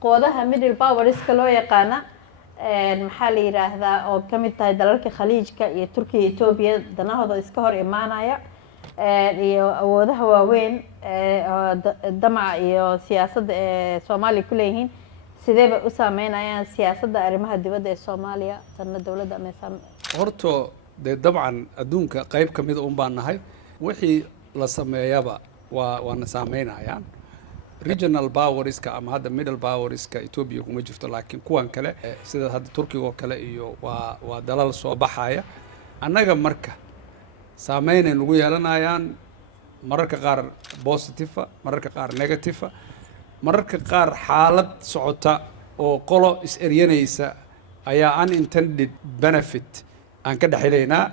قوادها middle powers ka loo yaqaana maxaa la yiraahdaa oo kamid tahay dalalka khaliijka iyo Turkiga iyo Ethiopia danahooda iska hor imaanaya iyo awoodaha waaweyn damaca iyo siyaasadda Soomaaliya ku leeyihiin sidee bay u saameynayaan siyaasadda arrimaha dibadda ee Soomaaliya tan dawladda ama horto de dabcan adduunka qayb kamid u baanahay wixii la sameeyaba waa saameynayaan regional powers ka ama hadda middle powers ka Ethiopia kuma jirto laakiin kuwan kale sida hadda Turkiga oo kale iyo waa dalal soo baxaya annaga marka saameynay ugu yeelanayaan mararka qaar positive mararka qaar negative mararka qaar xaalad socota oo qolo is eryanaysa ayaa unintended benefit aan ka dhaxleynaa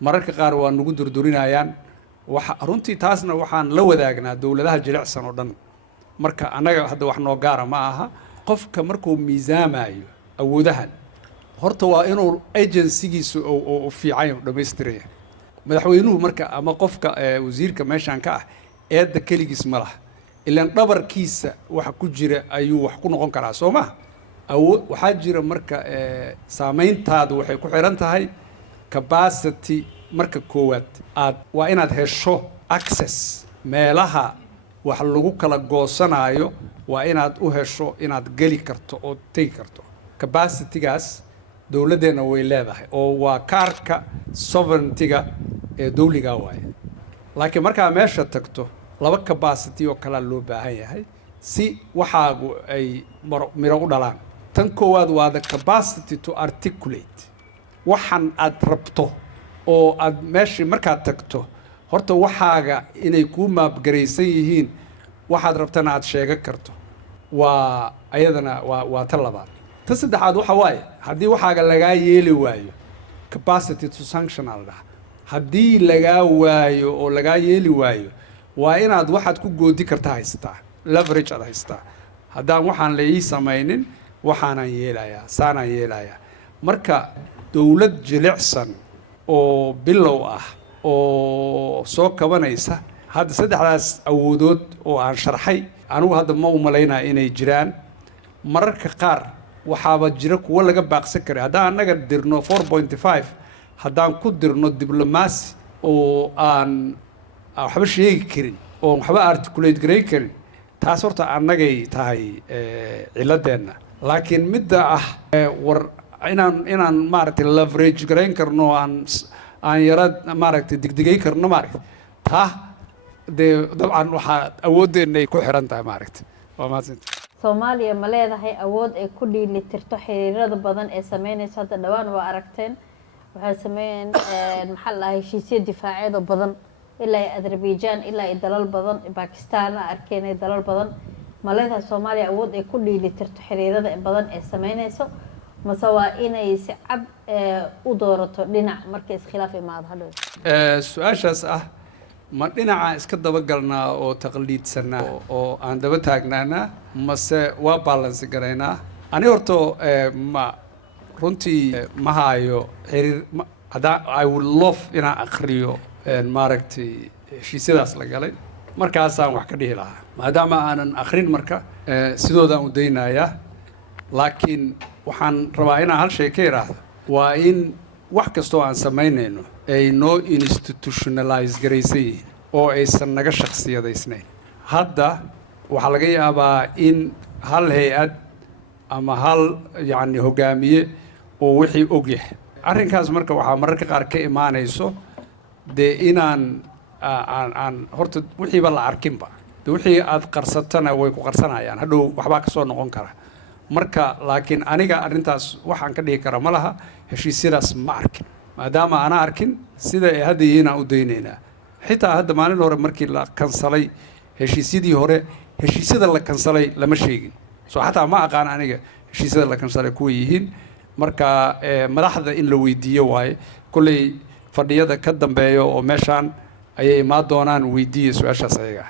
mararka qaar waa nagu durdurinayaan waxa runtii taasna waxaan la wadaagnaa dawladaha jilicsan oo dhan marka anaga hadda wax noo gaara ma aha qofka markuu miisaamayo awoodahan horta waa inuu agency-giisu oo fiican dhameystiraya madaxweynuhu marka ama qofka wasiirka meeshan ka ah eedda kaligiis ma laha ilaan dhabarkiisa waxa ku jira ayuu wax ku noqon karaa soo ma waxaa jira marka saameyntaadu waxay ku xiran tahay capacity marka koowaad waa inaad hesho access meelaha wax lagu kala goosanayo waa inaad u hesho inaad gali karto oo tegi karto capacity-gaas dawladdeena way leedahay oo waa kaarka sovereignty-ga ee dawliga waaye laakiin markaa meesha tagto laba capacity oo kala loo baahan yahay si waxaagu ay miro u dhalaan tan koowaad waa the capacity to articulate waxan aad rabto oo aad meeshii markaad tagto horta waxaaga inay ku maabgaraysan yihiin waxaad rabtana aad sheega karto waa ayadana waa tan labaad tan saddexaad waxa waaye haddii waxaaga lagaa yeeli waayo capacity to sanction alda haddii lagaa waayo oo lagaa yeeli waayo waa inaad waxaad ku goodi karta haystaa leverage aad haystaa haddaan waxaan la ii samaynin waxaanan yeelayaa saanaan yeelayaa marka dawlad jilicsan oo bilow ah oo soo kabanaysa hadda saddexdaas awoodood oo aan sharxay anigu hadda ma u malaynaa inay jiraan mararka qaar waxaaba jira kuwa laga baaqsan karay haddaan annaga dirno 4.5 haddaan ku dirno diblomaasi oo aan waxba sheegi karin oo waxba articulate gareyn karin taas horta annagay tahay ciladeenna laakiin midda ah war inaan maaragtay leverage gareyn karno aan yara maaragtay digdigay karno maaragtay taa de dabcan waxaa awooddeena ay ku xiran tahay maaragtay waa mahadsantahay Soomaaliya ma leedahay awood ay ku dhiilitirto xiriirada badan ee sameynaysa hadda dhawaan waa aragteen waxay sameeyeen maxaa la heshiisyo difaaceed oo badan ilaa Azerbaijan ilaa dalal badan Pakistan arkeen dalal badan ma leedahay Soomaaliya awood ay ku dhiilitirto xiriirada badan ee sameynaysa mase waa inay si cad u doorato dhinac marka iskhilaaf imaado hadhow su'aashaas ah ma dhinaca iska daba galnaa oo taqliidsanaa oo aan daba taagnaanaa mase waa balance garaynaa ani horto ma runtii ma hayo xiriir haddaan I would love inaan akhriyo maaragtay heshiisyadaas la galay markaasaan wax ka dhihi lahaa maadaama aanan akhrin marka sidoodaan u daynayaa laakiin waxaan rabaa inaan hal shay ka yiraahdo waa in wax kastoo aan samaynayno ay noo institutionalize garaysan yihiin oo aysan naga shakhsiyadaysnayn hadda waxaa laga yaabaa in hal hay-ad ama hal yacni hogaamiye oo wixii og yahay arrinkaas marka waxaa mararka qaar ka imaanayso dee inaan aan horta wixiiba la arkinba de wixii aad qarsatana way ku qarsanayaan hadhow waxbaa ka soo noqon kara marka laakiin aniga arrintaas waxaan ka dhihi kara ma laha heshiisyadaas ma arkin maadaama ana arkin sida ay hadda yihiin aan u daynaynaa xitaa hadda maalin hore markii la kansalay heshiisyadii hore heshiisyada la kansalay lama sheegin soo xataa ma aqaan aniga heshiisyada la kansalay kuwa yihiin marka madaxda in la weydiiyo waaye kulley fadhiyada ka dambeeyo oo meeshaan ayay imaan doonaan weydiiya su-aashaas ayaga